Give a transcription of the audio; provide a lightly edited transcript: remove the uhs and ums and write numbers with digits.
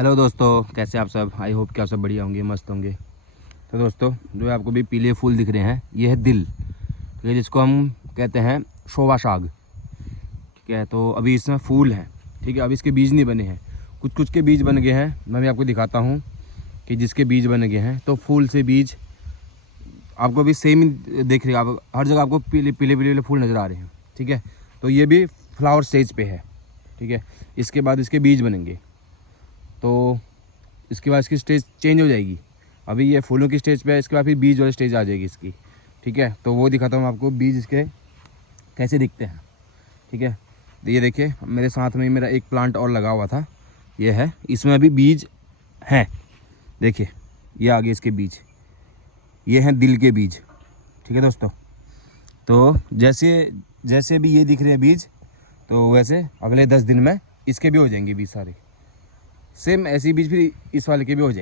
Hello दोस्तों, कैसे आप सब। आई होप कि आप सब बढ़िया होंगे, मस्त होंगे। तो दोस्तों, जो आपको भी पीले फूल दिख रहे हैं, ये है दिल, ठीक है, जिसको हम कहते हैं शोवा शाग, ठीक है। तो अभी इसमें फूल हैं, ठीक है। अभी इसके बीज नहीं बने हैं, कुछ कुछ के बीज बन गए हैं। मैं भी आपको दिखाता हूँ कि जिसके बीज बन गए हैं। तो फूल से बीज आपको भी सेम ही देख रहे हैं, आप हर जगह आपको पीले पीले पीले फूल नज़र आ रहे हैं, ठीक है। तो ये भी फ्लावर स्टेज पे है, ठीक है। इसके बाद इसके बीज बनेंगे, तो इसके बाद इसकी स्टेज चेंज हो जाएगी। अभी ये फूलों की स्टेज पे है, इसके बाद फिर बीज वाली स्टेज आ जाएगी इसकी, ठीक है। तो वो दिखाता हूँ आपको बीज इसके कैसे दिखते हैं, ठीक है। तो ये देखिए, मेरे साथ में मेरा एक प्लांट और लगा हुआ था, ये है, इसमें अभी बीज हैं। देखिए, ये आगे इसके बीज, ये हैं दिल के बीज, ठीक है दोस्तों। तो जैसे जैसे भी ये दिख रहे हैं बीज, तो वैसे अगले 10 दिन में इसके भी हो जाएंगे बीज सारे। सेम ऐसे ही बीज फिर इस वाले के भी हो जाएंगे।